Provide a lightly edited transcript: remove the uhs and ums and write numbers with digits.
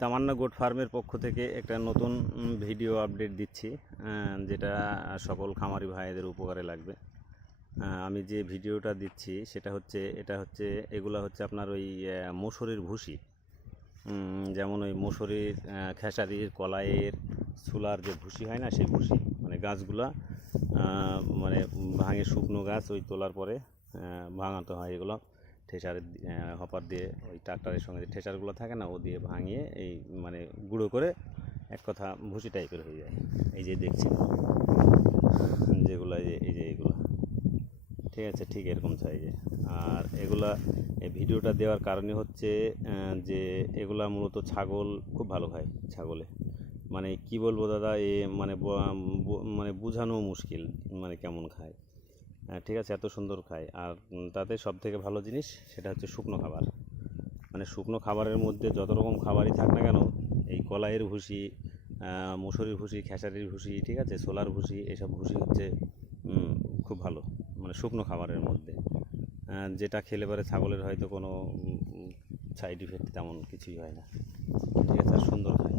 তামান্না goat ফার্মের পক্ষ থেকে একটা নতুন ভিডিও আপডেট দিচ্ছি, যেটা সকল খামারি ভাইদের উপকারে লাগবে। আমি যে ভিডিওটা দিচ্ছি এটা হচ্ছে এগুলা হচ্ছে আপনার ওই মসুরির ভুসি, যেমন ওই মসুরির, খেসারির, কলাইয়ের, ছোলার যে ভুসি হয় না, সেই ভুসি মানে গাছগুলা মানে ভাঙে, শুকনো গাছ ওই তোলার পরে ভাঙাতে হয়। এগুলো ঠেসারের হপার দিয়ে, ওই ট্রাক্টরের সঙ্গে যে ঠেসারগুলো থাকে না, ও দিয়ে ভাঙিয়ে এই মানে গুঁড়ো করে এক কথা ভুসি টাইপের হয়ে যায়। এই যে দেখছি যেগুলো, এই যে এইগুলো, ঠিক আছে, ঠিক এরকম সাইজে। আর এগুলা, এই ভিডিওটা দেওয়ার কারণে হচ্ছে যে এগুলা মূলত ছাগল খুব ভালো খায়। ছাগলে মানে কি বলবো দাদা, মানে মানে বোঝানো মুশকিল মানে কেমন খায়। ঠিক আছে, এত সুন্দর খায়। আর তাতে সব থেকে ভালো জিনিস সেটা হচ্ছে শুকনো খাবার। মানে শুকনো খাবারের মধ্যে যত রকম খাবারই থাক না কেন, এই কলাইয়ের ভুসি, মুসুরির ভুসি, খেসারির ভুসি, ঠিক আছে, ছোলার ভুসি, এসব ভুসি হচ্ছে খুব ভালো মানে শুকনো খাবারের মধ্যে, যেটা খেলে পরে ছাগলের হয়তো কোনো সাইড ইফেক্ট তেমন কিছুই হয় না। ঠিক আছে, আর সুন্দর খায়।